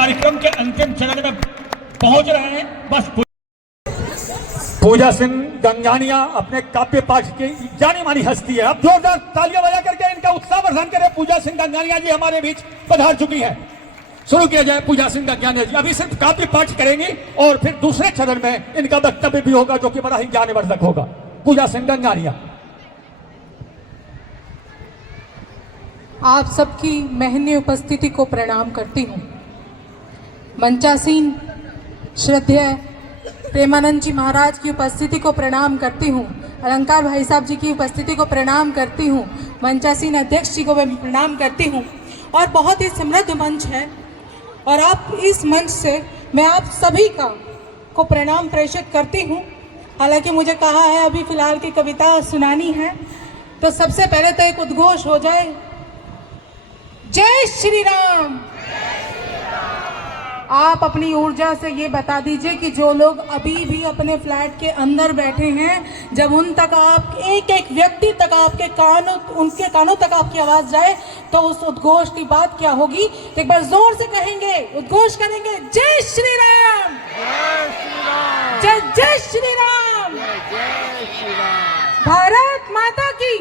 कार्यक्रम के अंतिम चरण में पहुंच रहे हैं। बस पूजा सिंह गंगानिया अपने काव्य पाठ की जानी मानी हस्ती है। अब जोरदार तालियां बजा करके इनका उत्साह वर्धन करें। पूजा सिंह गंगानिया जी हमारे बीच पधार चुकी है। शुरू किया जाए। पूजा सिंह गंगानिया जी अभी सिर्फ काव्य पाठ करेंगी और फिर दूसरे चरण में इनका वक्तव्य भी होगा जो कि बड़ा ही ज्ञानवर्धक होगा। पूजा सिंह गंगानिया। आप सबकी महनीय उपस्थिति को प्रणाम करती हूँ। मंचासीन श्रद्धेय प्रेमानंद जी महाराज की उपस्थिति को प्रणाम करती हूँ। अलंकार भाई साहब जी की उपस्थिति को प्रणाम करती हूँ। मंचासीन अध्यक्ष जी को मैं प्रणाम करती हूँ। और बहुत ही समृद्ध मंच है और आप इस मंच से मैं आप सभी को प्रणाम प्रेषित करती हूँ। हालांकि मुझे कहा है अभी फिलहाल की कविता सुनानी है, तो सबसे पहले तो एक उद्घोष हो जाए, जय श्री राम। आप अपनी ऊर्जा से ये बता दीजिए कि जो लोग अभी भी अपने फ्लैट के अंदर बैठे हैं, जब उन तक आप एक एक व्यक्ति तक आपके कानों उनके कानों तक आपकी आवाज जाए तो उस उद्घोष की बात क्या होगी। एक बार जोर से कहेंगे, उद्घोष करेंगे, जय श्री राम, जय जय श्री राम, भारत माता की,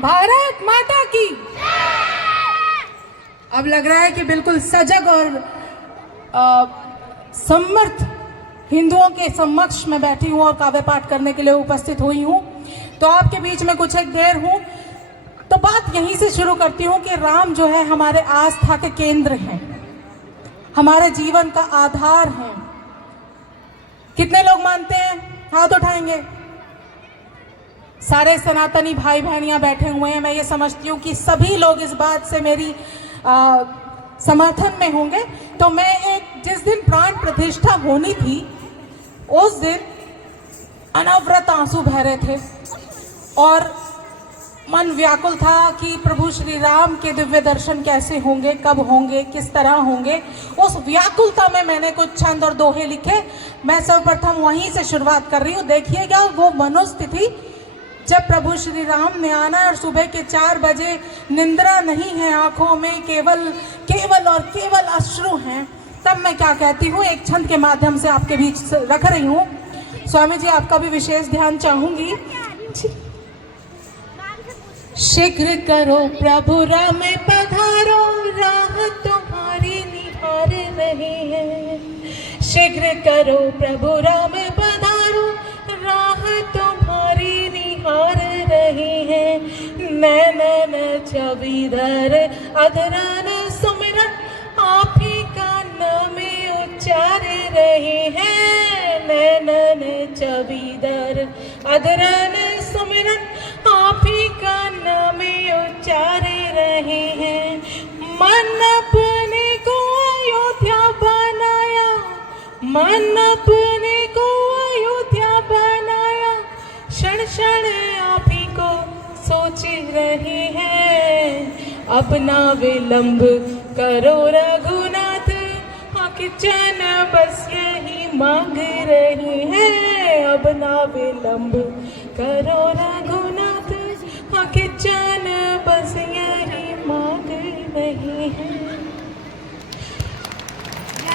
भारत माता की। अब लग रहा है कि बिल्कुल सजग और समर्थ हिंदुओं के समक्ष में बैठी हूँ और काव्य पाठ करने के लिए उपस्थित हुई हूँ। तो आपके बीच में कुछ एक देर हूँ, तो बात यहीं से शुरू करती हूँ कि राम जो है हमारे आस्था के केंद्र हैं, हमारे जीवन का आधार है। कितने लोग मानते हैं? हाथ उठाएंगे। सारे सनातनी भाई बहनियां बैठे हुए हैं। मैं ये समझती हूँ कि सभी लोग इस बात से मेरी समर्थन में होंगे। तो मैं जिस दिन प्राण प्रतिष्ठा होनी थी उस दिन अनवरत आंसू बह रहे थे और मन व्याकुल था कि प्रभु श्री राम के दिव्य दर्शन कैसे होंगे, कब होंगे, किस तरह होंगे। उस व्याकुलता में मैंने कुछ छंद और दोहे लिखे। मैं सर्वप्रथम वहीं से शुरुआत कर रही हूँ। देखिएगा वो मनोस्थिति जब प्रभु श्री राम ने आना और सुबह के 4 बजे निंद्रा नहीं है आंखों में, केवल केवल और केवल अश्रु हैं, तब मैं क्या कहती हूँ एक छंद के माध्यम से आपके बीच रख रही हूँ। स्वामी जी आपका भी विशेष ध्यान चाहूंगी। शीघ्र करो प्रभु राम पधारो, राह तुम्हारी निहार रही है। शीघ्र करो प्रभु राम पधारो, राह तुम्हारी निहार रही है। नैनन छविधर अधरन सुमिरन आप ही कान में उच्चार रहे हैं। नैनन छविधर अधरन सुमिरन आप ही कान में उच्चार रहे हैं। मन अपने को अयोध्या बनाया, मन अपने को अयोध्या बनाया, क्षण क्षण आप ही को सोच रहे हैं। अपना विलंब करो रघुनाथ, किचन बस यही मांग रही है। अपना विलंब करो रघुनाथ, किचन बस यही मांग रही है।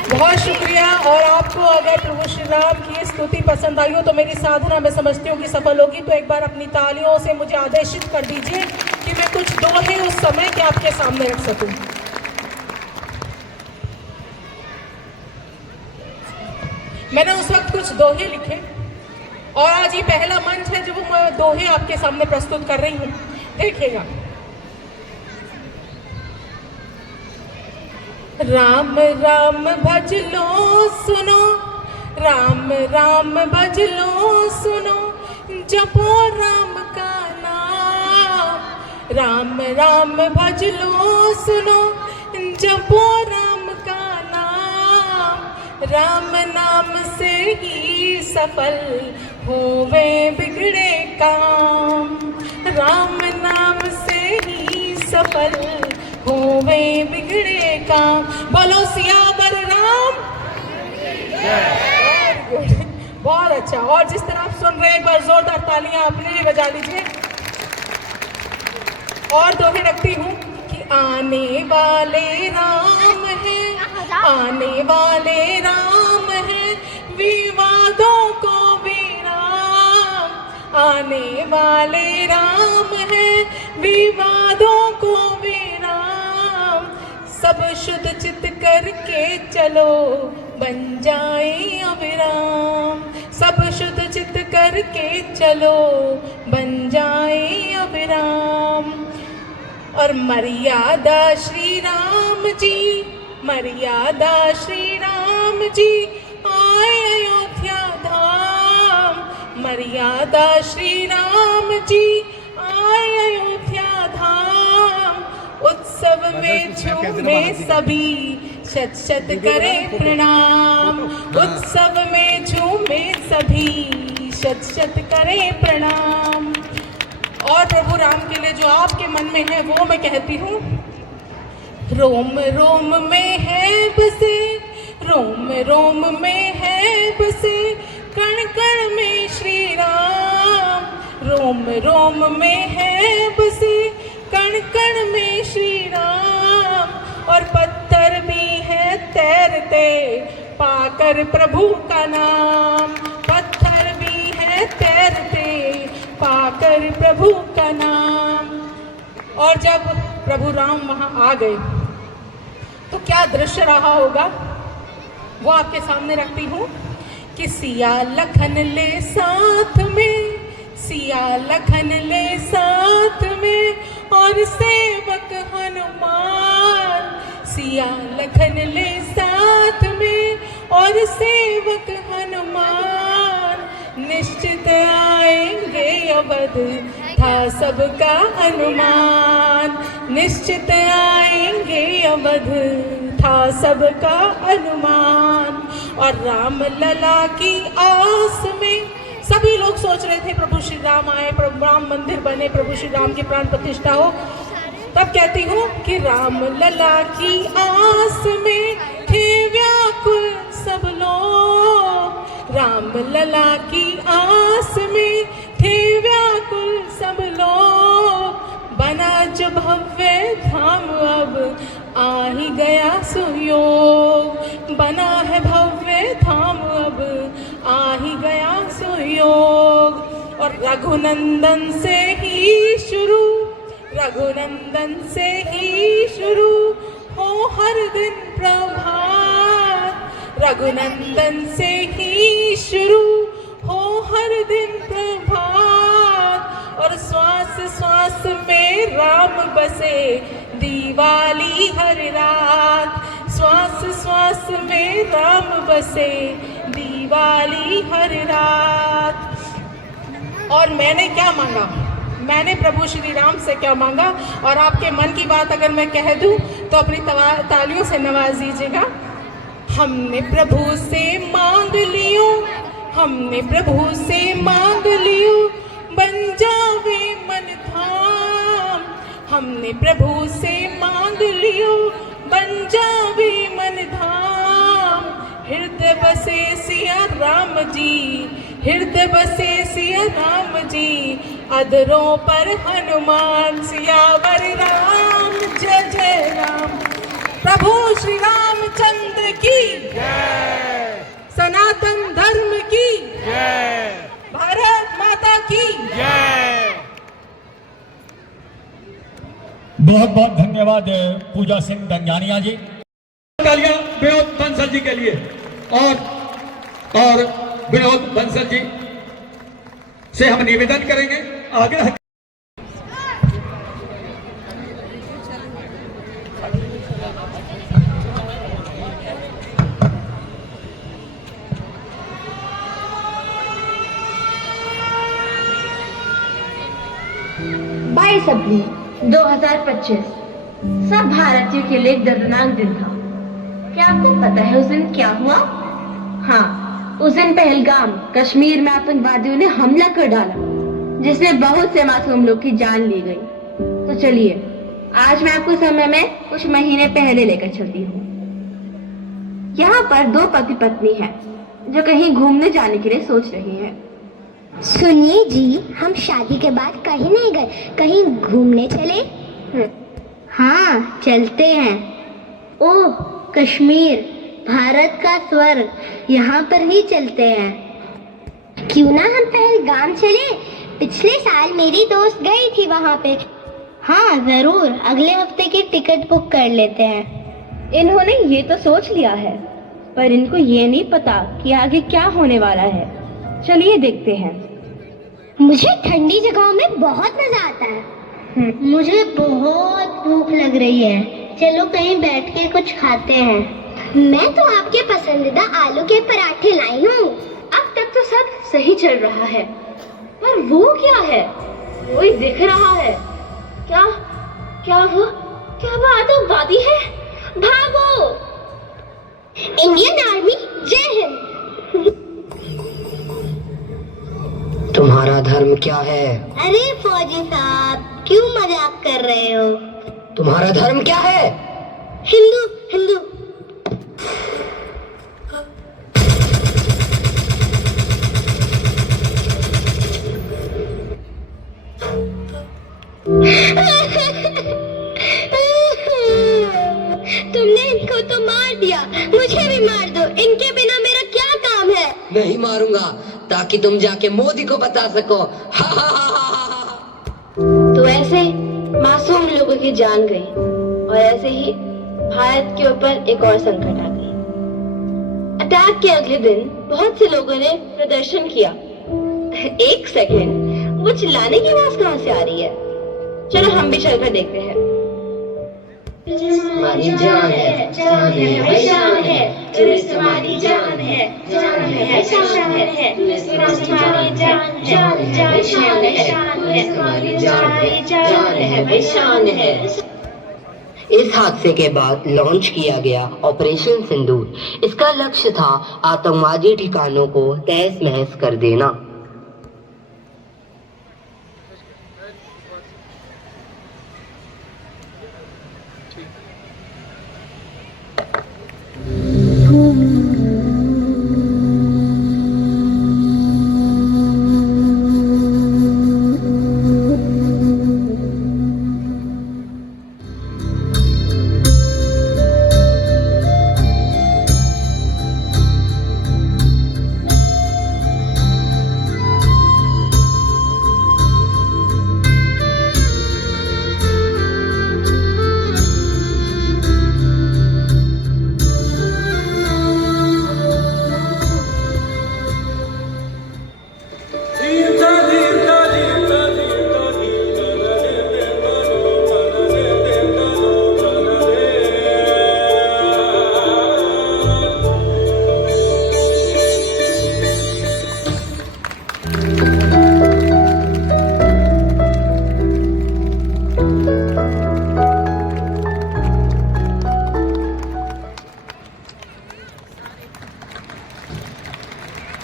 बहुत शुक्रिया। और आपको अगर प्रभु श्री राम की स्तुति पसंद आई हो तो मेरी साधना मैं समझती हूँ कि सफल होगी। तो एक बार अपनी तालियों से मुझे आदेशित कर दीजिए कि मैं कुछ दोहे उस समय के आपके सामने रख सकूं। मैंने उस वक्त कुछ दोहे लिखे और आज ये पहला मंच है जो मैं दोहे आपके सामने प्रस्तुत कर रही हूँ। देखिएगा। राम राम भज लो सुनो, राम राम भज लो सुनो, जपो राम का नाम। राम राम भज लो सुनो, जपो राम का नाम। राम नाम से ही सफल होवे बिगड़े काम। राम नाम से ही सफल होवे बिगड़े काम। बोलो सियावर राम। बहुत अच्छा। और जिस तरह आप सुन रहे हैं एक बार जोरदार तालियां अपने लिए बजा लीजिए। और दोहे रखती हूँ कि आने वाले राम है, आने वाले राम हैं, विवादों को विराम। सब शुद्ध चित करके चलो, बन जाए अविराम। सब शुद्ध चित करके चलो, बन जाए अविराम। और मर्यादा श्री राम जी, मर्यादा श्री राम जी आए अयोध्या धाम। मर्यादा श्री राम जी आए अयोध्या धाम। उत्सव में झूमे सभी, शत शत करे प्रणाम। उत्सव में झूमे सभी, शत शत करे प्रणाम। और प्रभु राम के लिए जो आपके मन में है वो मैं कहती हूँ। रोम रोम में है बसे, रोम रोम में है बसे, कण कण में श्री राम। रोम रोम में है बसे, कण कण में श्री राम। और पत्थर भी है तैरते, पाकर प्रभु का नाम। पत्थर भी है तैरते, पाकर प्रभु का नाम। और जब प्रभु राम वहां आ गए तो क्या दृश्य रहा होगा वो आपके सामने रखती हूँ कि सिया लखन ले साथ में, सिया लखन ले साथ में, और सेवक हनुमान। सिया लखन ले साथ में और सेवक हनुमान। निश्चित आएंगे अवध था सबका अनुमान। निश्चित आएंगे अवध था सबका अनुमान। और राम लला की आस में सभी लोग सोच रहे थे प्रभु श्री राम आए, प्रभु राम मंदिर बने, प्रभु श्री राम की प्राण प्रतिष्ठा हो। तब कहती हूँ कि राम लला की आस में थे व्याकुल सब लोग। राम लला की आस में थे व्याकुल सब लोग। बना जो भव्य धाम अब आ ही गया सुयोग। बना है भव्य धाम अब आ ही गया सुयोग। और रघुनंदन से ही शुरू, रघुनंदन से ही शुरू हो हर दिन प्रभात। रघुनंदन से ही शुरू हो हर दिन प्रभात। और श्वास श्वास में राम बसे, दिवाली हर रात। श्वास श्वास में राम बसे, दिवाली हर रात। और मैंने क्या मांगा, मैंने प्रभु श्री राम से क्या मांगा, और आपके मन की बात अगर मैं कह दूं तो अपनी तालियों से नवाज दीजिएगा। हमने प्रभु से मांग लियो, हमने प्रभु से मांग लियो, बन जावे मन धाम। हमने प्रभु से मांग लियो, बन जावे मन धाम। हृदय बसे सिया राम जी, हृदय बसे सिया राम जी, अधरों पर हनुमान। सियावर राम जय जय राम। प्रभु श्री रामचंद्र की जय, सनातन धर्म की जय, भारत माता की जय। बहुत बहुत धन्यवाद पूजा सिंह दंगानिया जी। तालियां विनोद बंसल जी के लिए। और विनोद बंसल जी से हम निवेदन करेंगे, आग्रह। अप्रैल 2025 सब भारतीयों के लिए एक दर्दनाक दिन था। क्या आपको पता है उस दिन क्या हुआ? हाँ, उस दिन पहलगाम कश्मीर में आतंकवादियों ने हमला कर डाला, जिसमें बहुत से मासूम लोग की जान ली गई। तो चलिए आज मैं आपको समय में कुछ महीने पहले लेकर चलती हूँ। यहाँ पर दो पति पत्नी हैं जो कहीं घूमने जाने के लिए सोच रही हैं। सुनिए जी, हम शादी के बाद कहीं नहीं गए, कहीं घूमने चले? हाँ चलते हैं। ओह कश्मीर, भारत का स्वर्ग, यहाँ पर ही चलते हैं। क्यों ना हम पहलगाम चले? पिछले साल मेरी दोस्त गई थी वहाँ पे। हाँ जरूर, अगले हफ्ते की टिकट बुक कर लेते हैं। इन्होंने ये तो सोच लिया है, पर इनको ये नहीं पता कि आगे क्या होने वाला है। चलिए देखते हैं। मुझे ठंडी जगहों में बहुत मजा आता है। मुझे बहुत भूख लग रही है, चलो कहीं बैठ के कुछ खाते हैं। मैं तो आपके पसंदीदा आलू के पराठे लाई हूँ। अब तक तो सब सही चल रहा है, पर वो क्या है? कोई दिख रहा है क्या? क्या वो आतंकवादी है? भागो! इंडियन आर्मी जय हिंद। तुम्हारा धर्म क्या है? अरे फौजी साहब, क्यों मजाक कर रहे हो? तुम्हारा धर्म क्या है? हिंदू हिंदू। तुमने इनको तो मार दिया, मुझे भी मार दो। इनके बिना मेरा क्या काम है? नहीं मारूंगा ताकि तुम जाके मोदी को बता सको। तो ऐसे मासूम लोगों की जान गई, और ऐसे ही भारत के ऊपर एक और संकट आ गई। अटैक के अगले दिन बहुत से लोगों ने प्रदर्शन किया। एक सेकंड, वो चिल्लाने की आवाज कहाँ से आ रही है? चलो हम भी चलकर देखते हैं। हमारी जान है, जान है, भाई जान है, टूरिस्ट हमारी जान है, जान है, शान है, टूरिस्ट हमारी जान है, जान है, शान है, टूरिस्ट हमारी जान है, जान है, भाई शान है। इस हादसे के बाद लॉन्च किया गया ऑपरेशन सिंदूर। इसका लक्ष्य था आतंकवादी ठिकानों को तहस नहस कर देना।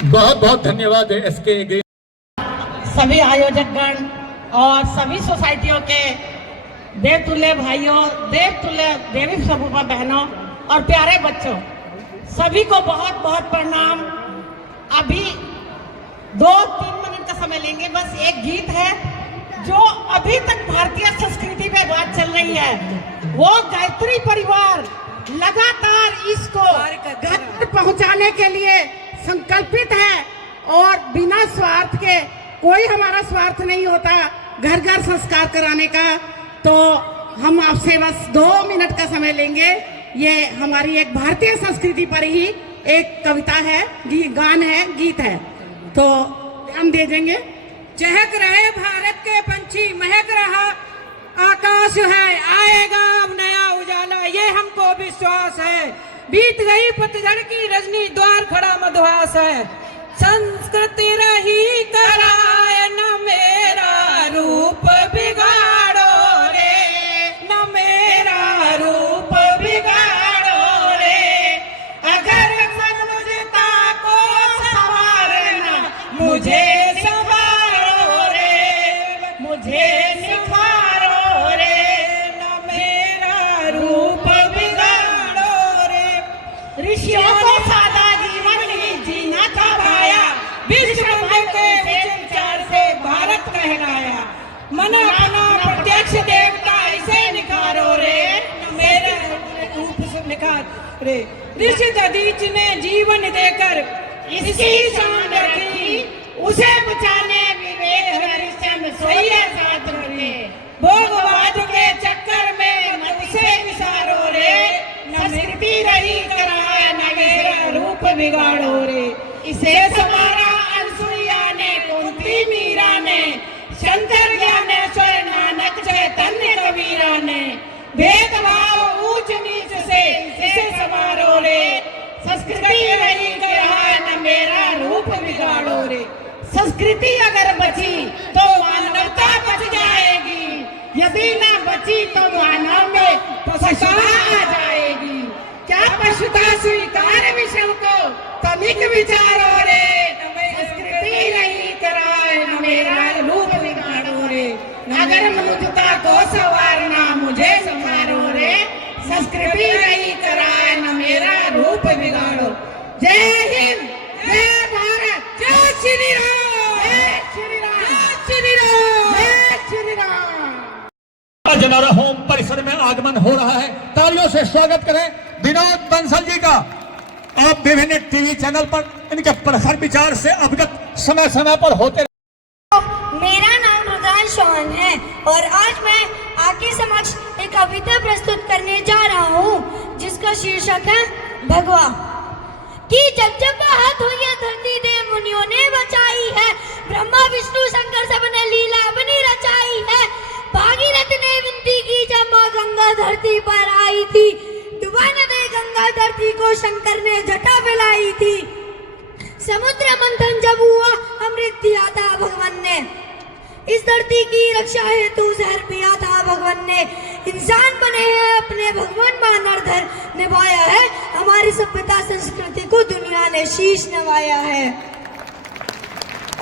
बहुत बहुत धन्यवाद एसके ग्रीन। सभी आयोजकगण और सभी सोसाइटियों के देवतुल्य भाइयों, देवतुल्य देवी स्वरूपा बहनों और प्यारे बच्चों, सभी को बहुत बहुत प्रणाम। अभी 2-3 मिनट का समय लेंगे। बस एक गीत है जो अभी तक भारतीय संस्कृति में बात चल रही है। वो गायत्री परिवार लगातार इसको घर तक पहुंचाने के लिए संकल्पित है, और बिना स्वार्थ के, कोई हमारा स्वार्थ नहीं होता घर घर संस्कार कराने का। तो हम आपसे बस 2 मिनट का समय लेंगे। ये हमारी एक भारतीय संस्कृति पर ही एक कविता है, गान है, गीत है, तो ध्यान दे देंगे। चहक रहे भारत के पंछी, महक रहा आकाश है, आएगा अब नया उजाला, ये हमको विश्वास है। बीत गई पतझड़ की रजनी, द्वार खड़ा मधुआस है। संस्कृति रही कराए, न मेरा रूप बिगाड़ो रे, न मेरा रूप बिगाड़ो रे। अगर सन्मुझता को संवारना, मुझे संवारो रे, मुझे निखारो रे, न मेरा रूप बिगाड़ो रे। ऋषियों को सादा जीवन ही जीना था भाया, विश्व के विचार से भारत कहलाया। मना मना प्रत्यक्ष देवता इसे निखारो रे, मेरे रूप से निखार रे। ऋषि दधीच ने जीवन देकर इसकी शान रखी, उसे बचाने विवेक देख हरिश्चंद्र सोइए साथ रे, भोगवाद के चक्कर में मत से विसारो रे, संस्कृति रही कराए न मेरा रूप बिगाड़ो रे। इसे समारा अनसुईया ने, कुंती मीरा ने, शंकर ज्ञानेश्वर नानक चैतन्य कबीरा ने, भेदभाव ऊंच नीच से इसे समारो रे, संस्कृति रही कराए न मेरा रूप बिगाड़ो रे। संस्कृति अगर बची तो मानवता बच जाएगी, यदि न बची तो मानव में पशुता आ जाएगी। क्या पशुता स्वीकार विषम को तनिक विचारो रे, संस्कृति रही कराए न मेरा रूप बिगाड़ो रे। अगर मनुष्यता को संवारना मुझे संवारो रे, संस्कृति रही कराए न मेरा रूप बिगाड़ो। जय हिंद, जय भारत, जय श्री राम, जय श्री राम, जय श्री राम, जय श्री राम। आज हमारा होम परिसर में आगमन हो रहा है, तालियों से स्वागत करें विनोद बंसल जी का। आप विभिन्न टीवी चैनल पर इनके प्रखर विचार से अवगत समय समय पर होते। मेरा नाम रुद्रांश चौहान है और आज मैं आपके समक्ष एक कविता प्रस्तुत करने जा रहा हूँ जिसका शीर्षक है भगवा। कि जब जब हाथ हुई है धरती देव मुनियों ने बचाई है, ब्रह्मा विष्णु शंकर सबने लीला अपनी रचाई है। भागीरथ ने विनती की जब माँ गंगा धरती पर आई थी, डुबा न दे गंगा धरती को शंकर ने जटा फैलाई थी। समुद्र मंथन जब हुआ अमृत दिया था भगवान ने, इस धरती की रक्षा हेतु जहर पिया था भगवान ने। इंसान बने हैं अपने भगवान मानरधर निभाया है, हमारी सभ्यता संस्कृति को दुनिया ने शीश नवाया है।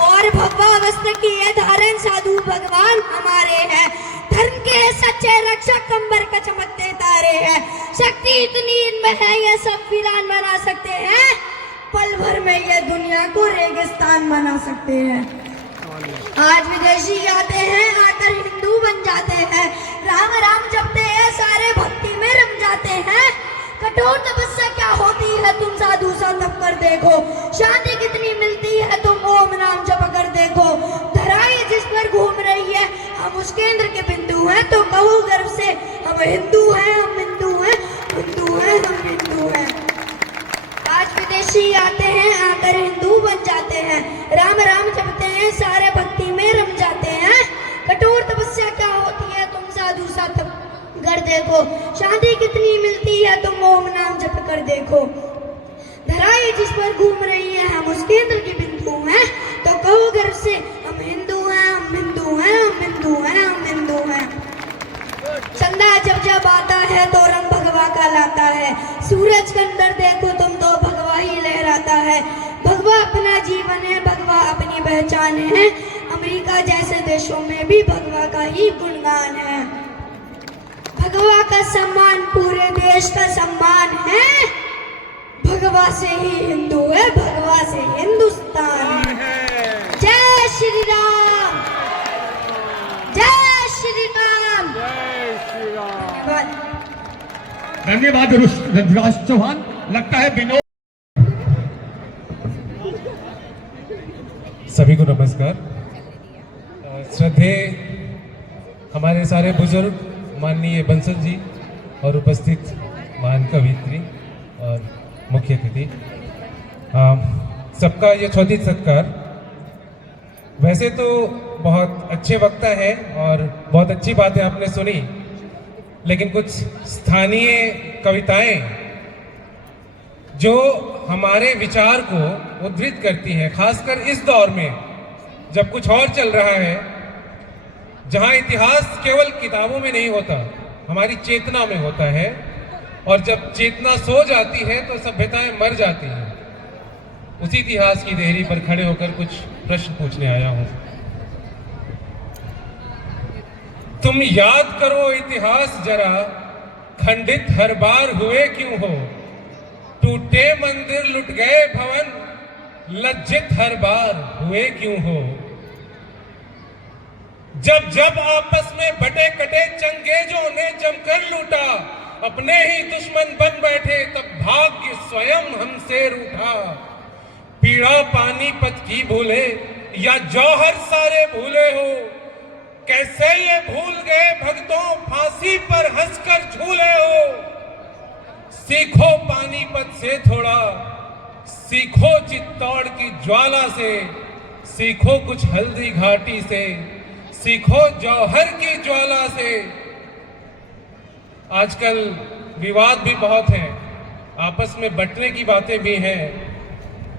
और भगवा वस्त्र किए धारण साधु भगवान हमारे हैं, धर्म के सच्चे रक्षक कंबर का चमकते तारे हैं। शक्ति इतनी इनमें है ये सब वीरान बना सकते हैं, पल भर में ये दुनिया को रेगिस्तान बना सकते हैं। आज विदेशी आते हैं आकर हिंदू बन जाते हैं, राम राम जपते हैं सारे भक्ति में रम जाते हैं। कठोर तपस्या क्या होती है तुम साधु सा तप कर देखो, शांति कितनी मिलती है तुम ओम नाम जप कर देखो। धराई जिस पर घूम रही है हम उस केंद्र के बिंदु हैं, तो कहो गर्व से हम हिंदू हैं, हम हिंदू हैं, हिंदू हैं, हम हिंदू हैं। आज विदेशी आते हैं आकर हिंदू बन जाते हैं, राम राम जपते हैं सारे भक्ति में रम जाते हैं। कठोर तपस्या क्या होती है तुम साधु सा तप कर देखो, शांति कितनी मिलती है तुम ओम नाम जप कर देखो। धराई जिस पर घूम रही है हम उस केंद्र के बिंदु हैं, तो कहो गर्व से हम हिंदू हैं, हम हिंदू हैं, हम हिंदू हैं, हम हिंदू हैं। चंदा जब जब आता है तो रंग भगवा का लाता है, सूरज के अंदर देखो तुम तो भगवा ही लहराता है। भगवा अपना जीवन है, भगवा अपनी पहचान है, अमेरिका जैसे देशों में भी भगवा का ही गुणगान है। भगवा का सम्मान पूरे देश का सम्मान है, भगवा से ही हिंदू है, भगवा से हिंदुस्तान है। जय श्री राम, जय श्री राम, धन्यवाद। धन्यवाद रुद्रांश चौहान। लगता है विनोद। सभी को नमस्कार। श्रद्धेय हमारे सारे बुजुर्ग माननीय बंसल जी और उपस्थित महान कवित्री और मुख्य अतिथि, सबका यथोचित सत्कार। वैसे तो बहुत अच्छे वक्ता है और बहुत अच्छी बातें आपने सुनी, लेकिन कुछ स्थानीय कविताएं जो हमारे विचार को उद्धृत करती हैं, खासकर इस दौर में जब कुछ और चल रहा है, जहां इतिहास केवल किताबों में नहीं होता, हमारी चेतना में होता है, और जब चेतना सो जाती है तो सभ्यताएं मर जाती हैं। उसी इतिहास की देहरी पर खड़े होकर कुछ प्रश्न पूछने आया हूं। तुम याद करो इतिहास जरा, खंडित हर बार हुए क्यों हो, टूटे मंदिर लुट गए भवन, लज्जित हर बार हुए क्यों हो। जब जब आपस में बटे कटे चंगेजों ने जमकर लूटा, अपने ही दुश्मन बन बैठे तब भाग्य स्वयं हमसे रूठा। पीड़ा पानीपत की भूले, या जौहर सारे भूले हो, कैसे ये भूल गए भक्तों फांसी पर हंसकर झूले हो। सीखो पानीपत से थोड़ा, सीखो चित्तौड़ की ज्वाला से, सीखो कुछ हल्दी घाटी से, सीखो जौहर की ज्वाला से। आजकल विवाद भी बहुत हैं, आपस में बंटने की बातें भी हैं,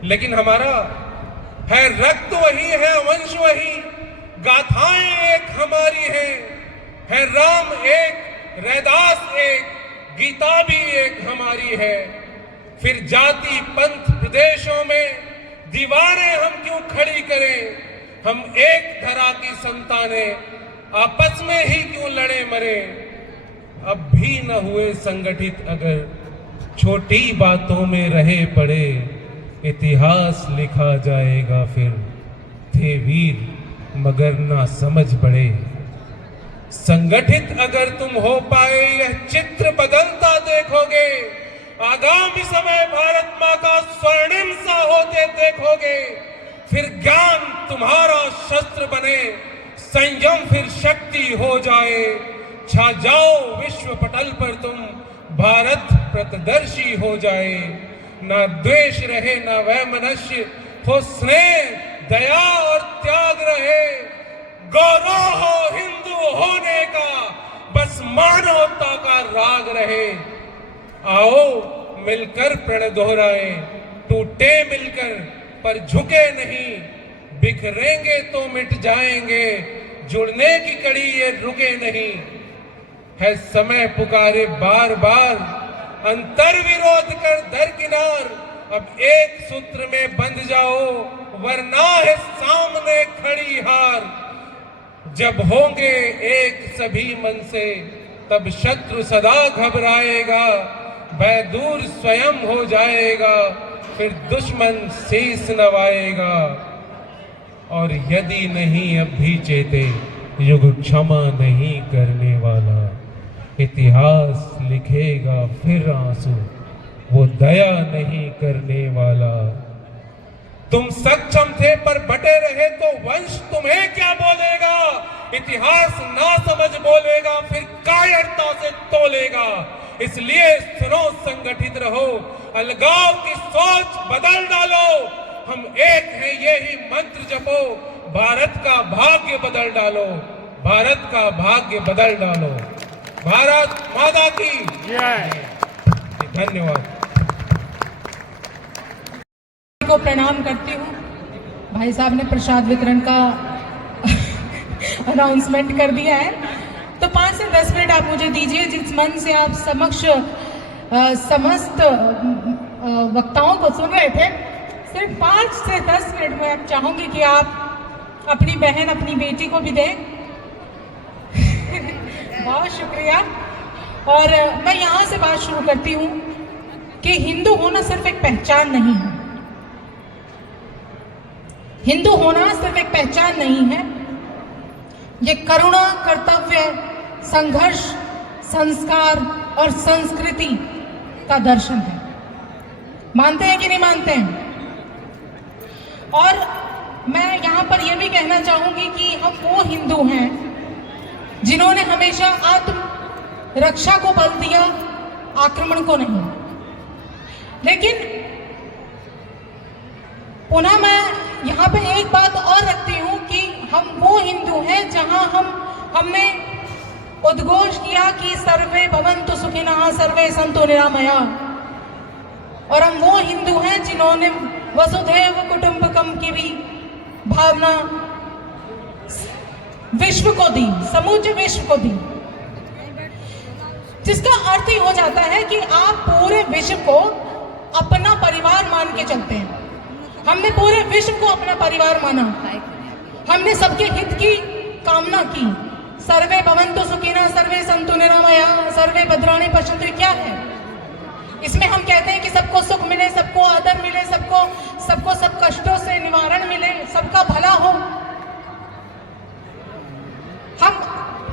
लेकिन हमारा है रक्त वही है, वंश वही, गाथाएं एक हमारी है राम एक, रैदास एक, गीता भी एक हमारी है। फिर जाति पंथ प्रदेशों में दीवारें हम क्यों खड़ी करें, हम एक धरा की संतानें आपस में ही क्यों लड़े मरे। अब भी न हुए संगठित अगर छोटी बातों में रहे पड़े, इतिहास लिखा जाएगा फिर थे वीर मगर ना समझ पड़े। संगठित अगर तुम हो पाए यह चित्र बदलता देखोगे, आगामी समय भारत माँ का स्वर्णिम सा होते देखोगे। फिर ज्ञान तुम्हारा शस्त्र बने, संयम फिर शक्ति हो जाए, छा जाओ विश्व पटल पर तुम, भारत प्रतिदर्शी हो जाए। ना द्वेष रहे ना वैमनस्य हो, स्नेह दया और त्याग रहे। गौरव हो हिंदू होने का, बस मानवता का राग रहे। आओ मिलकर प्रण दोहराए, टूटे मिलकर पर झुके नहीं, बिखरेंगे तो मिट जाएंगे, जुड़ने की कड़ी ये रुके नहीं। है समय पुकारे बार बार, अंतर विरोध कर दरकिनार, अब एक सूत्र में बंध जाओ वरना है सामने खड़ी हार। जब होंगे एक सभी मन से, तब शत्रु सदा घबराएगा, भय दूर स्वयं हो जाएगा, फिर दुश्मन शीस नवाएगा। और यदि नहीं अब भी चेते, युग क्षमा नहीं करने वाला, इतिहास लिखेगा फिर आंसू, वो दया नहीं करने वाला। तुम सक्षम थे पर बटे रहे तो वंश तुम्हें क्या बोलेगा, इतिहास ना समझ बोलेगा फिर कायरता से तोलेगा। इसलिए सुनो संगठित रहो, अलगाव की सोच बदल डालो, हम एक हैं यही मंत्र जपो, भारत का भाग्य बदल डालो, भारत का भाग्य बदल डालो। भारत माता की जय। धन्यवाद। को प्रणाम करती हूँ। भाई साहब ने प्रसाद वितरण का अनाउंसमेंट कर दिया है, तो 5 से 10 मिनट आप मुझे दीजिए, जिस मन से आप समक्ष समस्त वक्ताओं को सुन रहे थे। सिर्फ 5 से 10 मिनट में आप चाहूंगी कि आप अपनी बहन अपनी बेटी को भी दें। बहुत शुक्रिया। और मैं यहाँ से बात शुरू करती हूँ कि हिंदू होना सिर्फ एक पहचान नहीं है, हिंदू होना सिर्फ एक पहचान नहीं है, ये करुणा, कर्तव्य, संघर्ष, संस्कार और संस्कृति का दर्शन है। मानते हैं कि नहीं मानते हैं? और मैं यहाँ पर यह भी कहना चाहूंगी कि हम वो हिंदू हैं जिन्होंने हमेशा आत्म रक्षा को बल दिया, आक्रमण को नहीं। लेकिन पुनः मैं यहाँ पे एक बात और रखती हूँ कि हम वो हिंदू हैं जहाँ हमने उद्घोष किया कि सर्वे भवन्तु सुखिनः सर्वे सन्तु निरामया, और हम वो हिंदू हैं जिन्होंने वसुधैव कुटुंबकम की भी भावना विश्व को दी, समूचे विश्व को दी, जिसका अर्थ ही हो जाता है कि आप पूरे विश्व को अपना परिवार मान के चलते हैं। हमने पूरे विश्व को अपना परिवार माना, हमने सबके हित की कामना की। सर्वे भवन्तु सुखिनः सर्वे सन्तु निरामया सर्वे भद्राणि पश्यन्तु, क्या है इसमें? हम कहते हैं कि सबको सुख मिले, सबको आदर मिले, सबको सब कष्टों से निवारण मिले, सबका भला हो।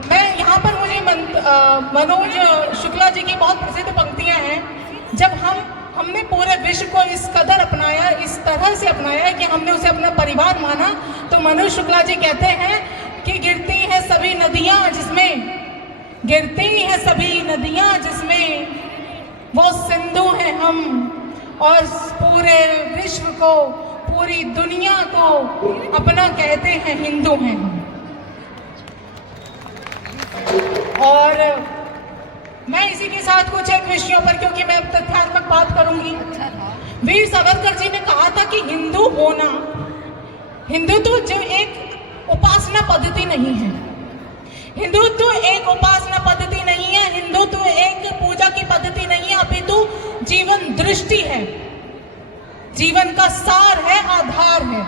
मैं यहाँ पर मुझे मनोज शुक्ला जी की बहुत प्रसिद्ध पंक्तियां हैं, जब हमने पूरे विश्व को इस कदर अपनाया, इस तरह से अपनाया कि हमने उसे अपना परिवार माना, तो मनोज शुक्ला जी कहते हैं कि गिरती हैं सभी नदियां जिसमें वो सिंधु हैं हम, और पूरे विश्व को, पूरी दुनिया को अपना कहते हैं हिंदू हैं हम। और मैं इसी के साथ कुछ एक विषयों पर, क्योंकि मैं तथ्यात्मक बात करूंगी, वीर सावरकर जी ने कहा था कि हिंदू होना, हिंदुत्व जो एक उपासना पद्धति नहीं है, हिंदुत्व एक उपासना पद्धति नहीं है, हिंदुत्व एक पूजा की पद्धति नहीं है, अपितु जीवन दृष्टि है, जीवन का सार है, आधार है।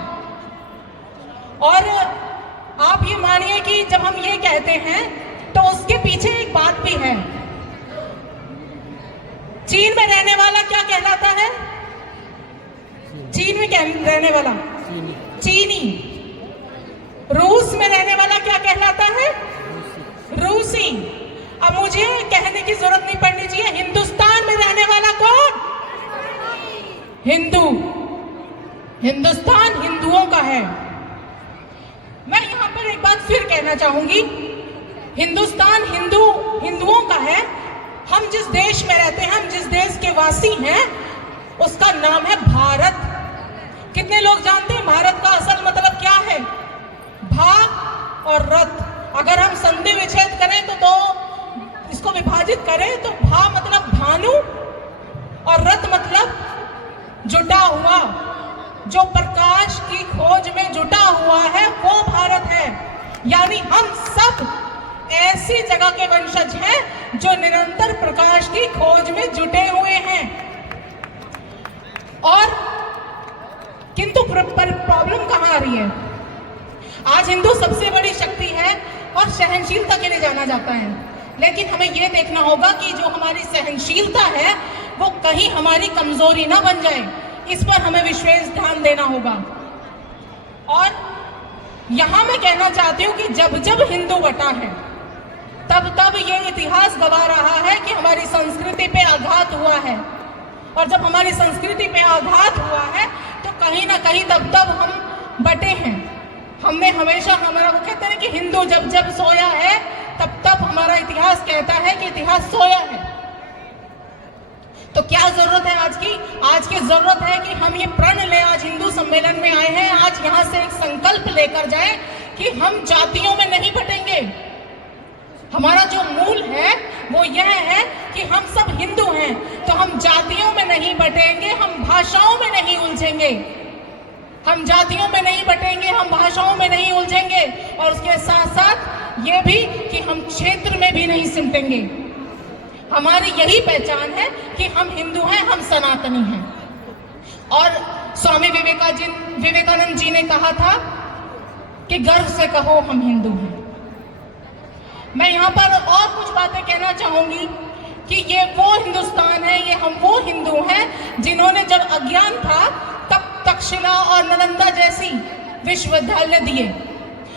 और आप ये मानिए कि जब हम ये कहते हैं तो उसके पीछे एक बात भी है। चीन में रहने वाला क्या कहलाता है? चीन में रहने वाला चीनी। रूस में रहने वाला क्या कहलाता है? रूसी। अब मुझे कहने की जरूरत नहीं पड़नी चाहिए, हिंदुस्तान में रहने वाला कौन? हिंदू। हिंदुस्तान हिंदुओं का है। मैं यहां पर एक बात फिर कहना चाहूंगी, हिंदुस्तान हिंदुओं का है। हम जिस देश में रहते हैं, हम जिस देश के वासी हैं, उसका नाम है भारत। कितने लोग जानते हैं भारत का असल मतलब क्या है? भा और रथ। अगर हम संधि विच्छेद करें तो इसको विभाजित करें तो भा मतलब भानु और रथ मतलब जुटा हुआ, जो प्रकाश की खोज में जुटा हुआ है वो भारत है। यानी हम सब ऐसी जगह के वंशज हैं जो निरंतर प्रकाश की खोज में जुटे हुए हैं। और किंतु प्रॉब्लम कहां आ रही है? आज हिंदू सबसे बड़ी शक्ति है और सहनशीलता के लिए जाना जाता है, लेकिन हमें यह देखना होगा कि जो हमारी सहनशीलता है वो कहीं हमारी कमजोरी ना बन जाए। इस पर हमें विशेष ध्यान देना होगा। और यहां मैं कहना चाहती हूं कि जब जब हिंदू बटा है, तब तब ये इतिहास गवा रहा है कि हमारी संस्कृति पे आघात हुआ है। और जब हमारी संस्कृति पे आघात हुआ है तो कहीं ना कहीं तब तब हम बटे हैं। हमने हमेशा, हमारा वो कहते हैं कि हिंदू जब जब सोया है तब तब हमारा इतिहास कहता है कि इतिहास सोया है। तो क्या जरूरत है आज की? आज की जरूरत है कि हम ये प्रण ले, आज हिंदू सम्मेलन में आए हैं, आज यहाँ से एक संकल्प लेकर जाए कि हम जातियों में नहीं बटेंगे। हमारा जो मूल है वो यह है कि हम सब हिंदू हैं, तो हम जातियों में नहीं बटेंगे, हम भाषाओं में नहीं उलझेंगे। हम जातियों में नहीं बटेंगे, हम भाषाओं में नहीं उलझेंगे, और उसके साथ साथ ये भी कि हम क्षेत्र में भी नहीं सिमटेंगे। हमारी यही पहचान है कि हम हिंदू हैं, हम सनातनी हैं। और स्वामी विवेकानंद जी ने कहा था कि गर्व से कहो हम हिंदू हैं। मैं यहाँ पर और कुछ बातें कहना चाहूंगी कि ये वो हिंदुस्तान है, ये हम वो हिंदू हैं जिन्होंने जब अज्ञान था तब तक्षशिला और नालंदा जैसी विश्वविद्यालय दिए।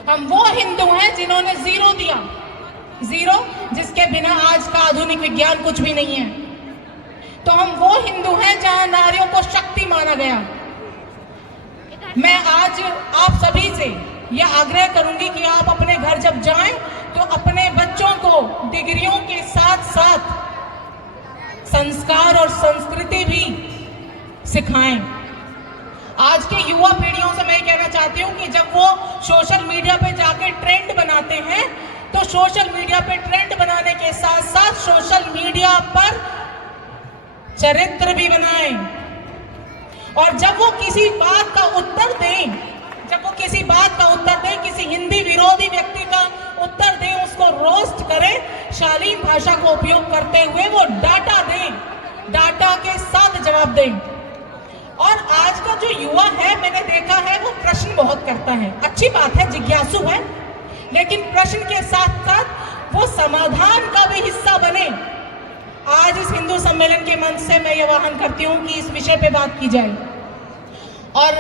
हम वो हिंदू हैं जिन्होंने जीरो दिया, जीरो जिसके बिना आज का आधुनिक विज्ञान कुछ भी नहीं है। तो हम वो हिंदू हैं जहां नारियों को शक्ति माना गया। मैं आज आप सभी से यह आग्रह करूंगी कि आप अपने घर जब जाएं तो अपने बच्चों को डिग्रियों के साथ साथ संस्कार और संस्कृति भी सिखाएं। आज के युवा पीढ़ियों से मैं कहना चाहती हूं कि जब वो सोशल मीडिया पे जाकर ट्रेंड बनाते हैं तो सोशल मीडिया पे ट्रेंड बनाने के साथ साथ सोशल मीडिया पर चरित्र भी बनाएं। और जब वो किसी बात का उत्तर दें, किसी हिंदी विरोधी व्यक्ति का उत्तर दें, उसको रोस्ट करें, शालीन भाषा को उपयोग करते हुए वो डाटा दें, डाटा के साथ जवाब दें। और आज का जो युवा है, मैंने देखा है, वो प्रश्न बहुत करता है। अच्छी बात है, जिज्ञासु है, लेकिन प्रश्न के साथ साथ वो समाधान का भी हिस्सा बने। आज इस हिंदू सम्मेलन के मंच से मैं यह आह्वान करती हूँ कि इस विषय पे बात की जाए। और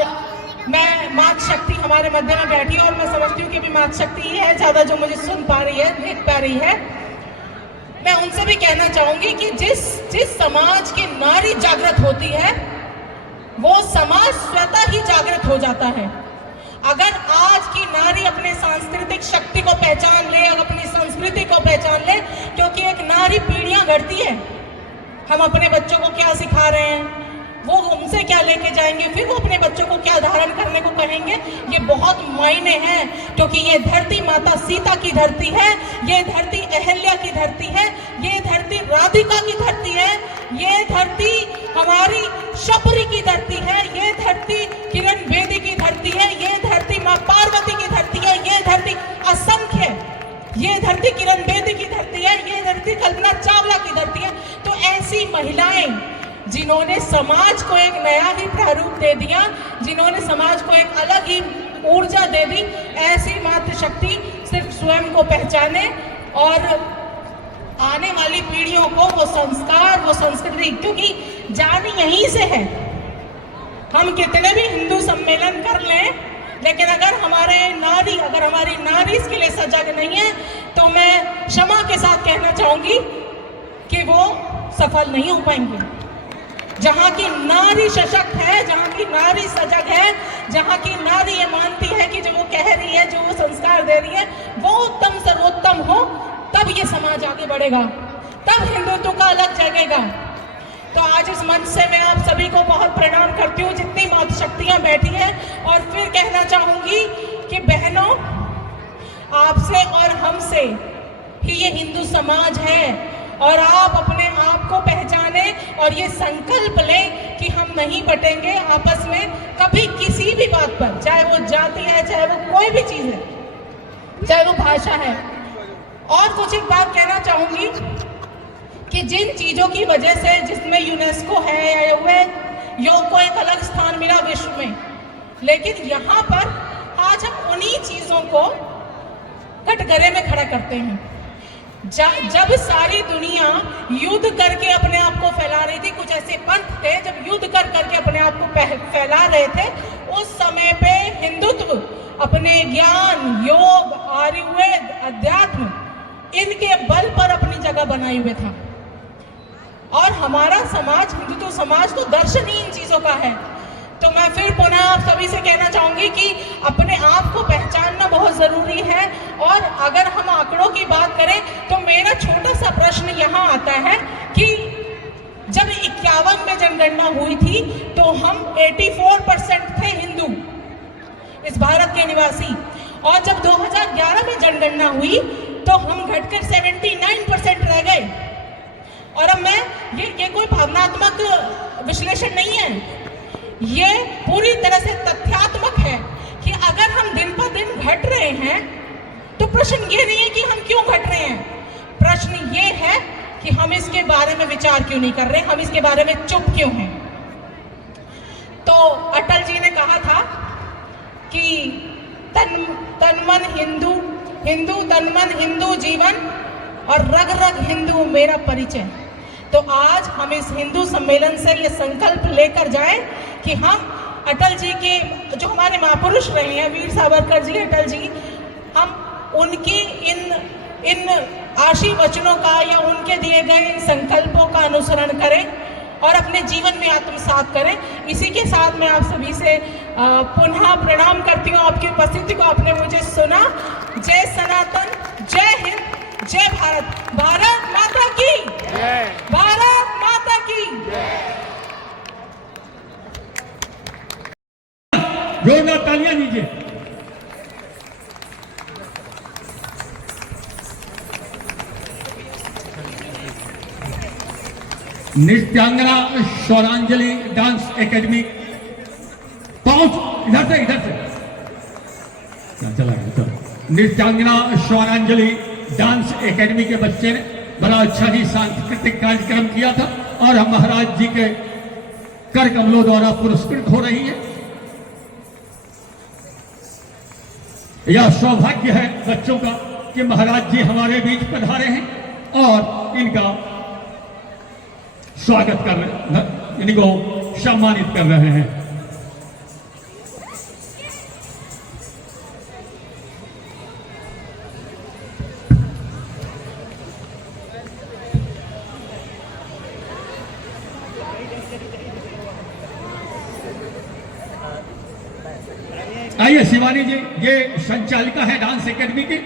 मैं मातृशक्ति हमारे मध्य में बैठी और मैं समझती हूँ कि भी मातृशक्ति ही है ज़्यादा जो मुझे सुन पा रही है, देख पा रही है। मैं उनसे भी कहना चाहूंगी कि जिस समाज की नारी जागृत होती है वो समाज स्वतः ही जागृत जागृत हो जाता है। अगर आज की नारी अपने सांस्कृतिक शक्ति को पहचान ले और अपनी संस्कृति को पहचान ले, क्योंकि एक नारी पीढ़ियां गढ़ती है। हम अपने बच्चों को क्या सिखा रहे हैं, वो उनसे क्या लेके जाएंगे, फिर वो अपने बच्चों को क्या धारण करने को कहेंगे, ये बहुत मायने हैं। क्योंकि ये धरती माता सीता की धरती है, ये धरती अहल्या की धरती है, ये धरती राधिका की धरती है, ये धरती हमारी शबरी की धरती है, ये धरती किरण बेदी की धरती है, ये धरती माँ पार्वती की धरती है, ये धरती असंख्य, ये धरती किरण बेदी की धरती है, ये धरती कल्पना चावला की धरती है। तो ऐसी महिलाएं जिन्होंने समाज को एक नया ही प्रारूप दे दिया, जिन्होंने समाज को एक अलग ही ऊर्जा दे दी, ऐसी मातृशक्ति सिर्फ स्वयं को पहचाने और आने वाली पीढ़ियों को वो संस्कार, वो संस्कृति, क्योंकि जानी यहीं से है। हम कितने भी हिंदू सम्मेलन कर लें, लेकिन अगर हमारी नारी इसके लिए सजग नहीं है, तो मैं क्षमा के साथ कहना चाहूंगी कि वो सफल नहीं हो पाएंगी। जहाँ की नारी सशक्त है, जहाँ की नारी सजग है, जहाँ की नारी ये मानती है कि जो वो कह रही है, जो वो संस्कार दे रही है, वो उत्तम सर्वोत्तम हो, तब ये समाज आगे बढ़ेगा, तब हिंदुत्व का अलग जगेगा। तो आज इस मंच से मैं आप सभी को बहुत प्रणाम करती हूँ, जितनी मातृशक्तियाँ बैठी हैं, और फिर कहना चाहूंगी कि बहनों, आपसे और हमसे ही ये हिंदू समाज है, और आप अपने आप को पहचाने और ये संकल्प लें कि हम नहीं बटेंगे आपस में कभी किसी भी बात पर, चाहे वो जाति है, चाहे वो कोई भी चीज है, चाहे वो भाषा है। और कुछ एक बात कहना चाहूंगी कि जिन चीजों की वजह से, जिसमें यूनेस्को है या योग को एक अलग स्थान मिला विश्व में, लेकिन यहाँ पर आज हम उन्हीं चीजों को कटघरे में खड़ा करते हैं। जब सारी दुनिया युद्ध करके अपने आप को फैला रही थी, कुछ ऐसे पंथ थे जब युद्ध करके अपने आप को फैला रहे थे, उस समय पे हिंदुत्व अपने ज्ञान, योग, आयुर्वेद, अध्यात्म, इनके बल पर अपनी जगह बनाए हुए था। और हमारा समाज, हिंदुत्व समाज, तो दर्शन ही इन चीजों का है। तो मैं फिर पुनः आप सभी से कहना चाहूंगी कि अपने आप को पहचानना बहुत जरूरी है। और अगर हम आंकड़ों की बात करें तो मेरा छोटा सा प्रश्न यहाँ आता है कि जब 51 में जनगणना हुई थी तो हम 84% थे हिंदू इस भारत के निवासी, और जब 2011 में जनगणना हुई तो हम घटकर 79% रह गए। और अब मैं ये कोई भावनात्मक विश्लेषण नहीं है, ये पूरी तरह से तथ्यात्मक है कि अगर हम दिन पर दिन घट रहे हैं तो प्रश्न ये नहीं है कि हम क्यों घट रहे हैं, प्रश्न ये है कि हम इसके बारे में विचार क्यों नहीं कर रहे, हम इसके बारे में चुप क्यों हैं। तो अटल जी ने कहा था कि तन मन हिंदू, हिंदू तन मन हिंदू जीवन, और रग रग हिंदू मेरा परिचय। तो आज हम इस हिंदू सम्मेलन से ये संकल्प लेकर जाएं कि हम अटल जी के, जो हमारे महापुरुष रहे हैं, वीर सावरकर जी, अटल जी, हम उनकी इन आशीर्वचनों का या उनके दिए गए इन संकल्पों का अनुसरण करें और अपने जीवन में आत्मसात करें। इसी के साथ मैं आप सभी से पुनः प्रणाम करती हूँ, आपकी उपस्थिति को आपने मुझे सुना। जय सनातन, जय हिंद, जय भारत, भारत माता की, भारत माता की। जोरदार तालियां दीजिए। नृत्यांगना स्वरांजलि डांस एकेडमी पहुंच, इधर से चला गया, चलो। नृत्यांगना स्वरांजलि डांस एकेडमी के बच्चे ने बड़ा अच्छा ही सांस्कृतिक कार्यक्रम किया था और हम महाराज जी के कर कमलों द्वारा पुरस्कृत हो रही है। यह सौभाग्य है बच्चों का कि महाराज जी हमारे बीच पधारे हैं और इनका स्वागत कर रहे, इनको सम्मानित कर रहे हैं। आइए शिवानी जी, ये संचालिका है डांस एकेडमी की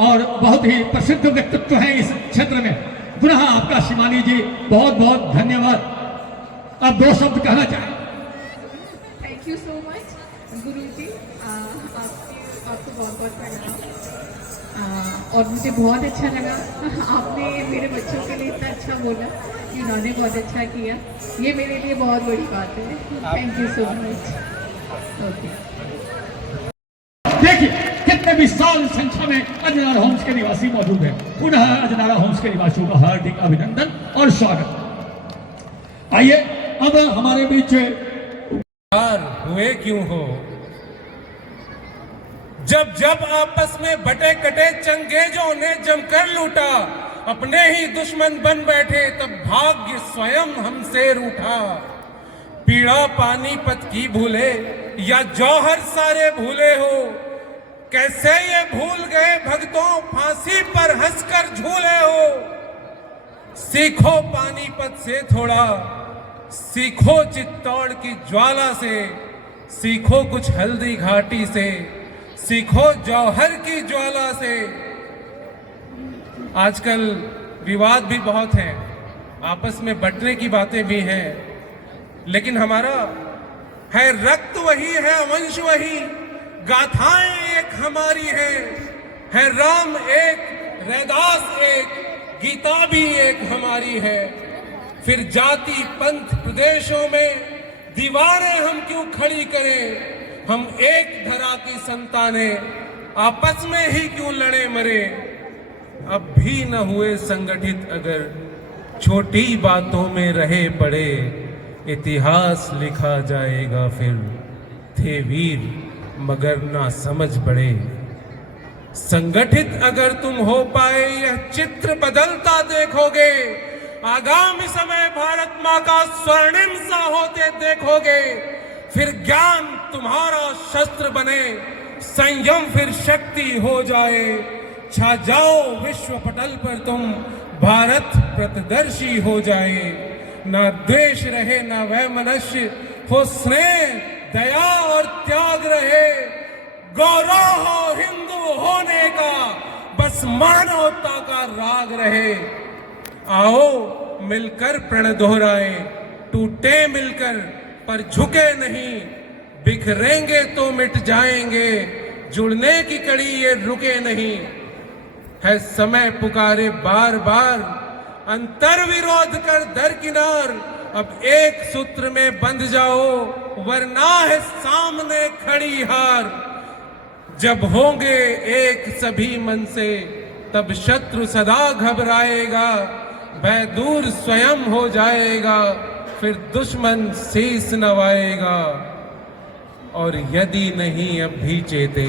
और बहुत ही प्रसिद्ध व्यक्तित्व है इस क्षेत्र में। पुनः आपका शिवानी जी बहुत बहुत धन्यवाद। अब 2 शब्द कहना चाहें। थैंक यू सो मच गुरु जी, आपको बहुत बहुत प्रणाम। और मुझे बहुत अच्छा लगा आपने मेरे बच्चों के लिए इतना अच्छा बोला, इन्होंने बहुत अच्छा किया, ये मेरे लिए बहुत बड़ी बात है। Thank you so much. Okay, देखिए कितने विशाल संख्या में अजनारा होम्स के निवासी मौजूद हैं। पुनः अजनारा होम्स के निवासियों का हार्दिक अभिनंदन और स्वागत। आइए अब हमारे बीच हुए क्यों हो, जब जब आपस में बटे कटे चंगेजों ने जमकर लूटा, अपने ही दुश्मन बन बैठे तब भाग्य स्वयं हमसे रूठा। पीड़ा पानीपत की भूले या जौहर सारे भूले हो, कैसे ये भूल गए भक्तों फांसी पर हंसकर झूले हो। सीखो पानीपत से थोड़ा, सीखो चित्तौड़ की ज्वाला से, सीखो कुछ हल्दी घाटी से, सीखो जौहर की ज्वाला से। आजकल विवाद भी बहुत है, आपस में बंटने की बातें भी हैं, लेकिन हमारा है रक्त वही है, वंश वही, गाथाएं एक हमारी है राम एक, रैदास एक, गीता भी एक हमारी है। फिर जाति पंथ प्रदेशों में दीवारें हम क्यों खड़ी करें, हम एक धरा की संतानें आपस में ही क्यों लड़े मरे। अब भी न हुए संगठित अगर छोटी बातों में रहे पड़े, इतिहास लिखा जाएगा फिर थे वीर मगर ना समझ पड़े। संगठित अगर तुम हो पाए यह चित्र बदलता देखोगे, आगामी समय भारत माँ का स्वर्णिम सा होते देखोगे। फिर ज्ञान तुम्हारा शस्त्र बने, संयम फिर शक्ति हो जाए, छा जाओ विश्व पटल पर तुम, भारत प्रतिदर्शी हो जाए। ना द्वेष रहे ना वैमनस्य हो, स्नेह दया और त्याग रहे, गौरव हो हिंदू होने का, बस मानवता का राग रहे। आओ मिलकर प्रण दोहराए, टूटे मिलकर पर झुके नहीं, बिखरेंगे तो मिट जाएंगे, जुड़ने की कड़ी ये रुके नहीं। है समय पुकारे बार बार, अंतर विरोध कर दरकिनार, अब एक सूत्र में बंध जाओ वरना है सामने खड़ी हार। जब होंगे एक सभी मन से तब शत्रु सदा घबराएगा, भय दूर स्वयं हो जाएगा, फिर दुश्मन शीस नवाएगा। और यदि नहीं अब भी चेते,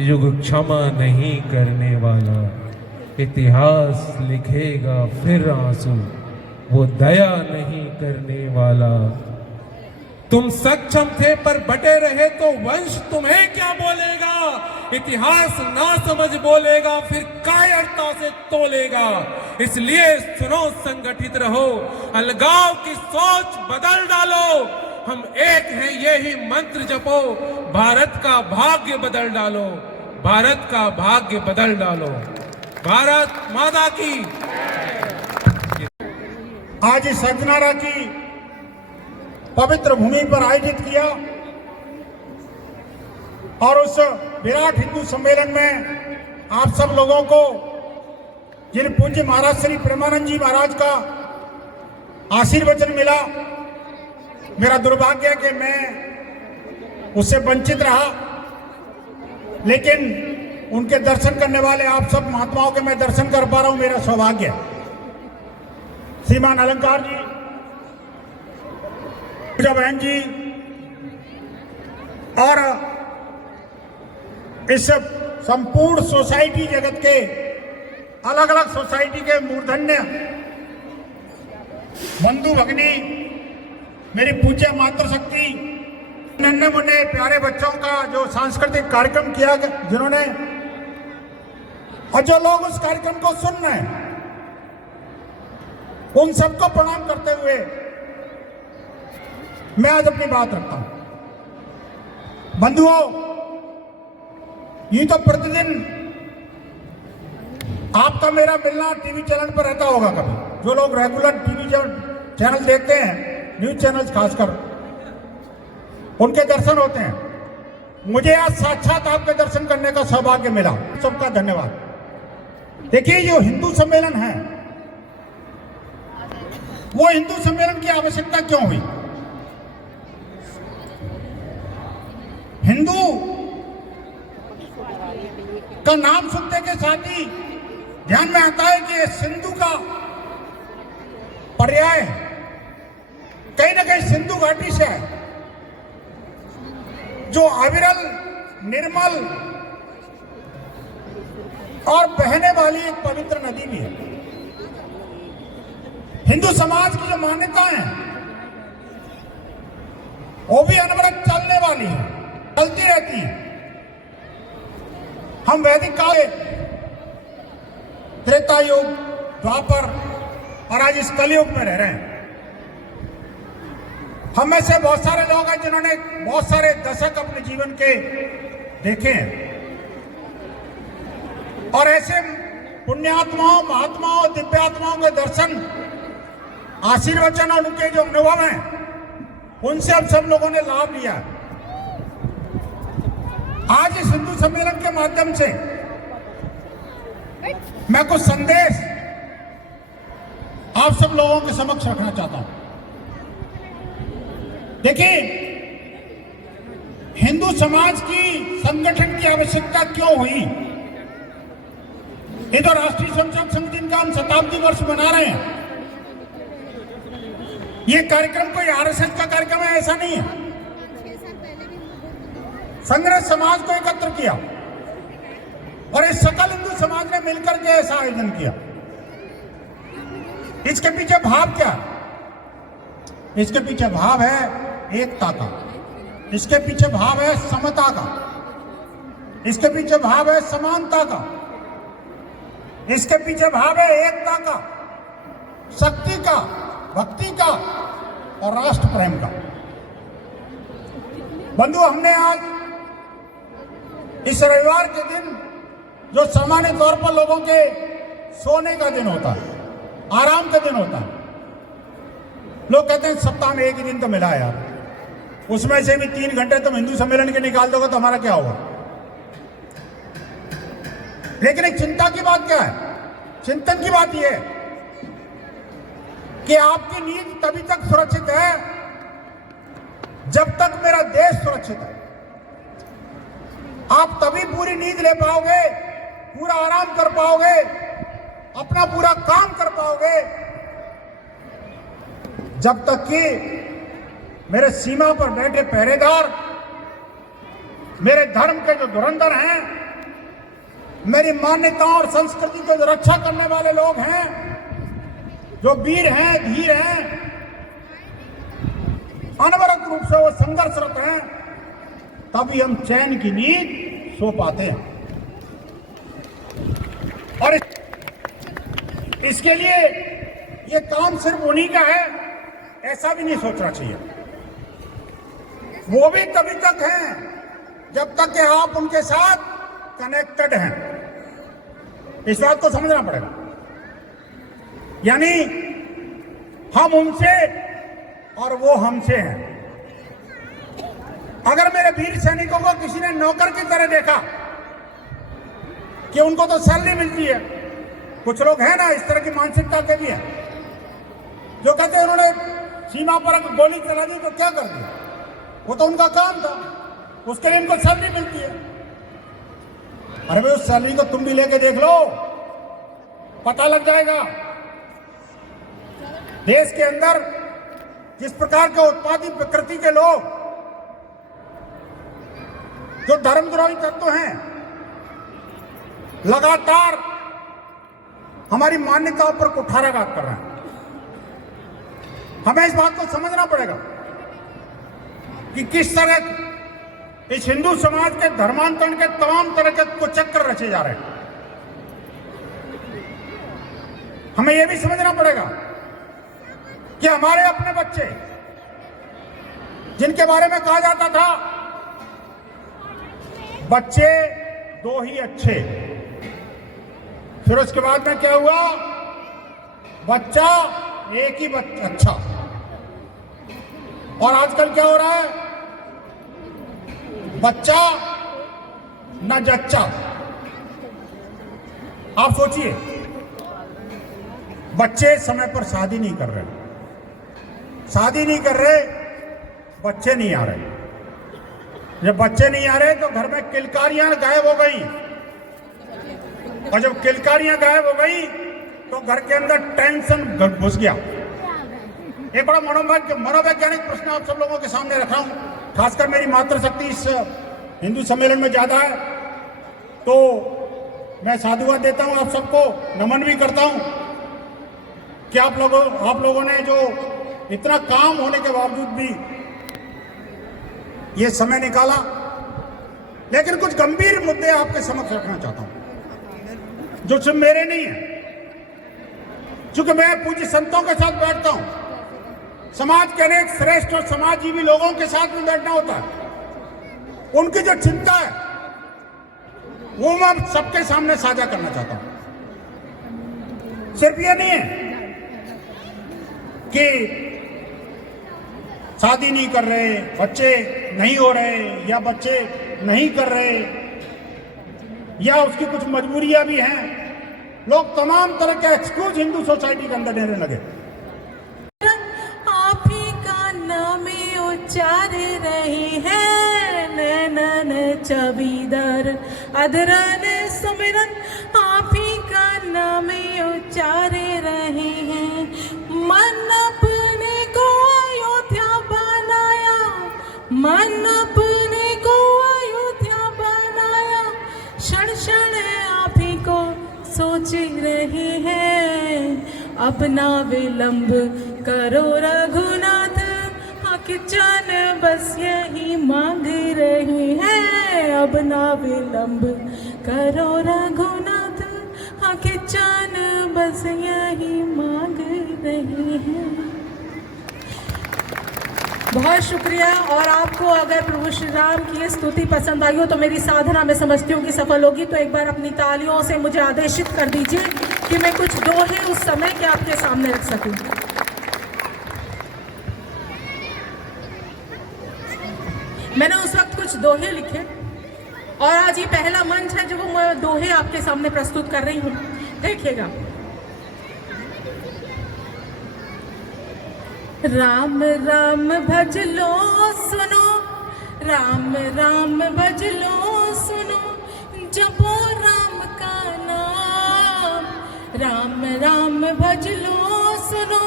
युग क्षमा नहीं करने वाला, इतिहास लिखेगा फिर आंसू वो दया नहीं करने वाला। तुम सक्षम थे पर बटे रहे तो वंश तुम्हें क्या बोलेगा, इतिहास ना समझ बोलेगा फिर कायरता से तोलेगा। इसलिए सुनो संगठित रहो, अलगाव की सोच बदल डालो, हम एक हैं ये ही मंत्र जपो, भारत का भाग्य बदल डालो, भारत का भाग्य बदल डालो। भारत माता की। आज इस अजनारा की पवित्र भूमि पर आयोजित किया और उस विराट हिंदू सम्मेलन में आप सब लोगों को जिन पूज्य महाराज श्री प्रेमानंद जी महाराज का आशीर्वचन मिला, मेरा दुर्भाग्य है कि मैं उससे वंचित रहा, लेकिन उनके दर्शन करने वाले आप सब महात्माओं के मैं दर्शन कर पा रहा हूं, मेरा सौभाग्य है। श्रीमान अलंकार जी, पूजा बहन जी और इस संपूर्ण सोसाइटी जगत के अलग अलग सोसाइटी के मूर्धन्य बंधु भगनी, मेरी पूज्य मातृशक्ति, नन्हे मुन्ने प्यारे बच्चों का जो सांस्कृतिक कार्यक्रम किया जिन्होंने, और जो लोग उस कार्यक्रम को सुन रहे हैं, उन सबको प्रणाम करते हुए मैं आज अपनी बात रखता हूं। बंधुओं, ये तो प्रतिदिन आपका मेरा मिलना टीवी चैनल पर रहता होगा कभी। जो लोग रेगुलर टीवी चैनल देखते हैं, न्यूज चैनल्स खासकर, उनके दर्शन होते हैं। मुझे आज साक्षात आपके दर्शन करने का सौभाग्य मिला, सबका धन्यवाद। देखिए, जो हिंदू सम्मेलन है, वो हिंदू सम्मेलन की आवश्यकता क्यों हुई? हिंदू का नाम सुनते के साथ ही ध्यान में आता है कि सिंधु का पर्याय है, कहीं ना कहीं सिंधु घाटी से है, जो अविरल, निर्मल और बहने वाली एक पवित्र नदी भी है। हिंदू समाज की जो मान्यताएं हैं, वो भी अनवरत चलने वाली है, चलती रहती है। हम वैदिक काल, त्रेता युग, द्वापर और आज इस कलयुग में रह रहे हैं। हम में से बहुत सारे लोग हैं जिन्होंने बहुत सारे दशक अपने जीवन के देखे हैं, और ऐसे पुण्यात्माओं, महात्माओं, दिव्यात्माओं के दर्शन, आशीर्वचन और उनके जो अनुभव हैं, उनसे हम सब लोगों ने लाभ लिया। आज इस हिंदू सम्मेलन के माध्यम से मैं कुछ संदेश आप सब लोगों के समक्ष रखना चाहता हूं। देखिए, हिंदू समाज की संगठन की आवश्यकता क्यों हुई? ये तो राष्ट्रीय स्वयंसेवक संघ जिनका हम शताब्दी वर्ष मना रहे हैं, ये कार्यक्रम कोई आरएसएस का कार्यक्रम है, ऐसा नहीं है। संघ ने समाज को एकत्र किया और इस सकल हिंदू समाज ने मिलकर के ऐसा आयोजन किया। इसके पीछे भाव क्या? इसके पीछे भाव है एकता का, इसके पीछे भाव है समता का, इसके पीछे भाव है समानता का, इसके पीछे भाव है एकता का, शक्ति का, भक्ति का और राष्ट्र प्रेम का। बंधु, हमने आज इस रविवार के दिन, जो सामान्य तौर पर लोगों के सोने का दिन होता है, आराम का दिन होता है, लोग कहते हैं सप्ताह में एक ही दिन तो मिला यार, उसमें से भी 3 घंटे तुम हिंदू सम्मेलन के निकाल दोगे तो हमारा क्या होगा? लेकिन एक चिंता की बात क्या है? चिंतन की बात यह है कि आपकी नींद तभी तक सुरक्षित है जब तक मेरा देश सुरक्षित है। आप तभी पूरी नींद ले पाओगे, पूरा आराम कर पाओगे, अपना पूरा काम कर पाओगे, जब तक कि मेरे सीमा पर बैठे पहरेदार, मेरे धर्म के जो धुरंधर हैं, मेरी मान्यताओं और संस्कृति को जो रक्षा करने वाले लोग हैं, जो वीर हैं, धीर हैं, अनवरत रूप से वो संघर्षरत हैं, तभी हम चैन की नींद सो पाते हैं। और इसके लिए ये काम सिर्फ उन्हीं का है ऐसा भी नहीं सोचना चाहिए। वो भी तभी तक हैं जब तक कि आप उनके साथ कनेक्टेड हैं। इस बात को समझना पड़ेगा। यानी हम उनसे और वो हमसे हैं। अगर मेरे वीर सैनिकों को किसी ने नौकर की तरह देखा कि उनको तो सैलरी मिलती है, कुछ लोग हैं ना इस तरह की मानसिकता के भी हैं, जो कहते हैं उन्होंने सीमा पर अगर गोली चला दी तो क्या कर दिया, वो तो उनका काम था, उसके लिए उनको सैलरी मिलती है। अरे भाई, उस सैलरी को तुम भी लेके देख लो, पता लग जाएगा देश के अंदर जिस प्रकार के उत्पादी प्रकृति के लोग, जो धर्मद्रोही तत्व हैं, लगातार हमारी मान्यताओं पर कुठाराघात कर रहे हैं। हमें इस बात को समझना पड़ेगा कि किस तरह इस हिंदू समाज के धर्मांतरण के तमाम तरह के कुचक्र रचे जा रहे हैं। हमें यह भी समझना पड़ेगा कि हमारे अपने बच्चे, जिनके बारे में कहा जाता था बच्चे दो ही अच्छे। फिर उसके बाद में क्या हुआ, बच्चा एक ही अच्छा। और आजकल क्या हो रहा है, बच्चा न जच्चा। आप सोचिए, बच्चे समय पर शादी नहीं कर रहे, शादी नहीं कर रहे, बच्चे नहीं आ रहे। जब बच्चे नहीं आ रहे तो घर में किलकारियां गायब हो गई, और जब किलकारियां गायब हो गई तो घर के अंदर टेंशन घुस गया। एक बड़ा मनोवैज्ञानिक प्रश्न आप सब लोगों के सामने रखा हूं, खासकर मेरी मातृशक्ति इस हिंदू सम्मेलन में ज्यादा है, तो मैं साधुवाद देता हूं, आप सबको नमन भी करता हूं कि आप लोगों ने जो इतना काम होने के बावजूद भी ये समय निकाला। लेकिन कुछ गंभीर मुद्दे आपके समक्ष रखना चाहता हूं जो सिर्फ मेरे नहीं है, क्योंकि मैं पूज्य संतों के साथ बैठता हूं, समाज के अनेक श्रेष्ठ और समाजजीवी लोगों के साथ में बैठना होता है। उनकी जो चिंता है वो मैं सबके सामने साझा करना चाहता हूं। सिर्फ ये नहीं है कि शादी नहीं कर रहे, बच्चे नहीं हो रहे, या बच्चे नहीं कर रहे, या उसकी कुछ मजबूरियां भी हैं। लोग तमाम तरह के एक्सक्यूज हिंदू सोसाइटी के अंदर देने लगे। आप ही का नाम उच्चार रहे हैं, नैनन छविदार अधरन सुमिरन, आप ही का नाम उच्चार रहे हैं। मन अपने को अयोध्या बनाया, मन अपने को अयोध्या बनाया, क्षण क्षण आप ही को सोच रहे हैं। अपना विलंब करो रघुनाथ, किचन बस यही मांग रहे हैं। अपना विलंब करो रघुनाथ, किचन बस यही मांग रहे हैं। बहुत शुक्रिया। और आपको अगर प्रभु श्री राम की ये स्तुति पसंद आई हो तो मेरी साधना में समझती हूँ कि सफल होगी। तो एक बार अपनी तालियों से मुझे आदेशित कर दीजिए कि मैं कुछ दोहे उस समय के आपके सामने रख सकूं। मैंने उस वक्त कुछ दोहे लिखे, और आज ये पहला मंच है जो वो मैं दोहे आपके सामने प्रस्तुत कर रही हूँ। देखिएगा। राम राम भज लो सुनो, राम राम भज लो सुनो, जपो राम का नाम। राम राम भज लो सुनो,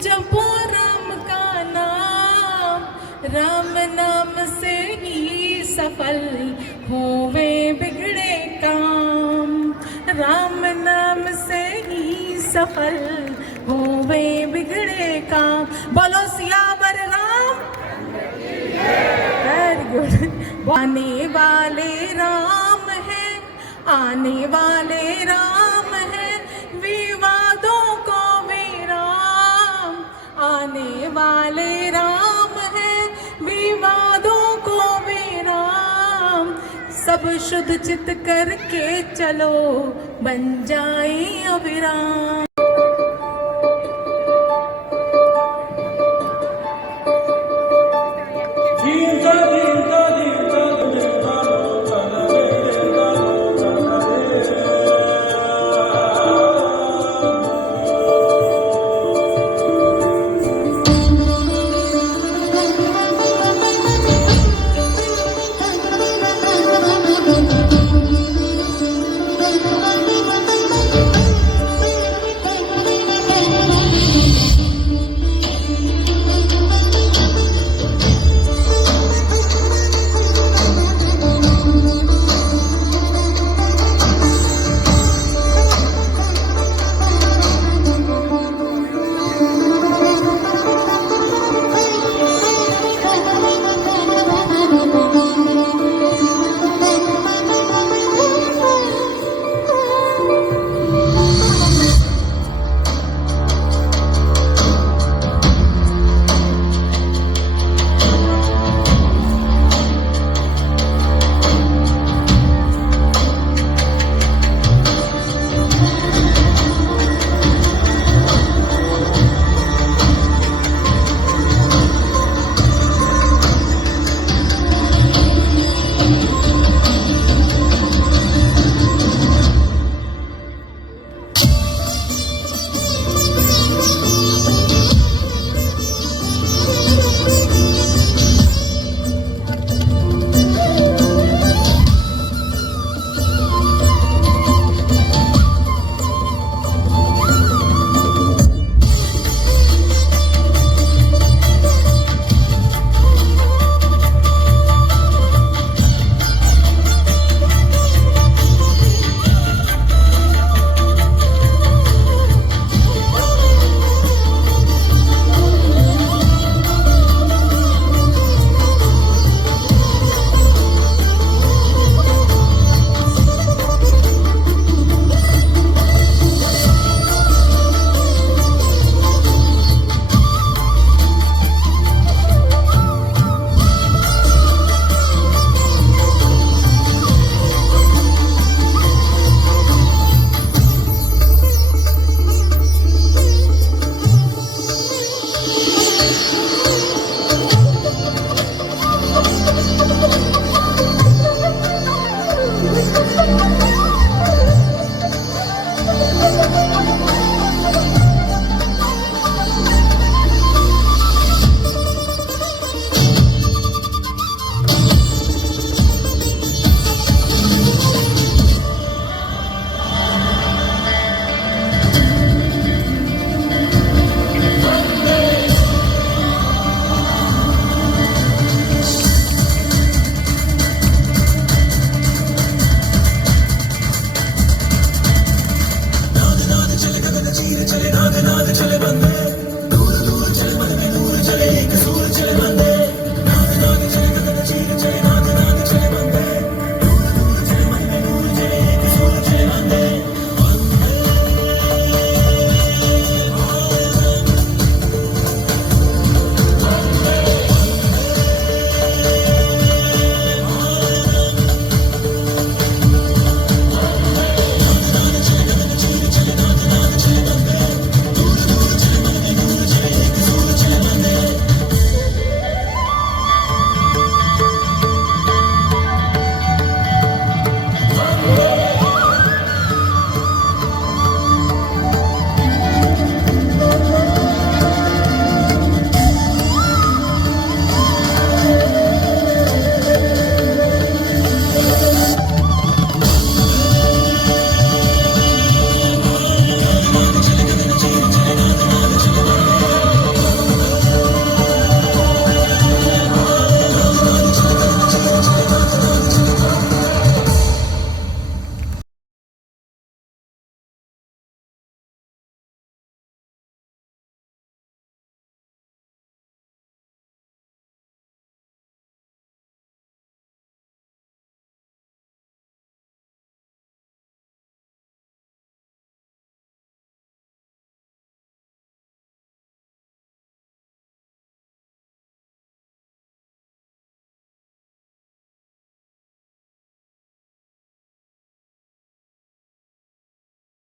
जपो राम का नाम। राम नाम से ही सफल होवे बिगड़े काम, राम नाम से ही सफल होवे बिगड़े काम। बोलो सियावर राम, वेरी गुड। आने वाले राम है, आने वाले राम है, विवादों को विराम। आने वाले राम है, विवादों को विराम। सब शुद्ध चित करके चलो, बन जाए अविराम। जीत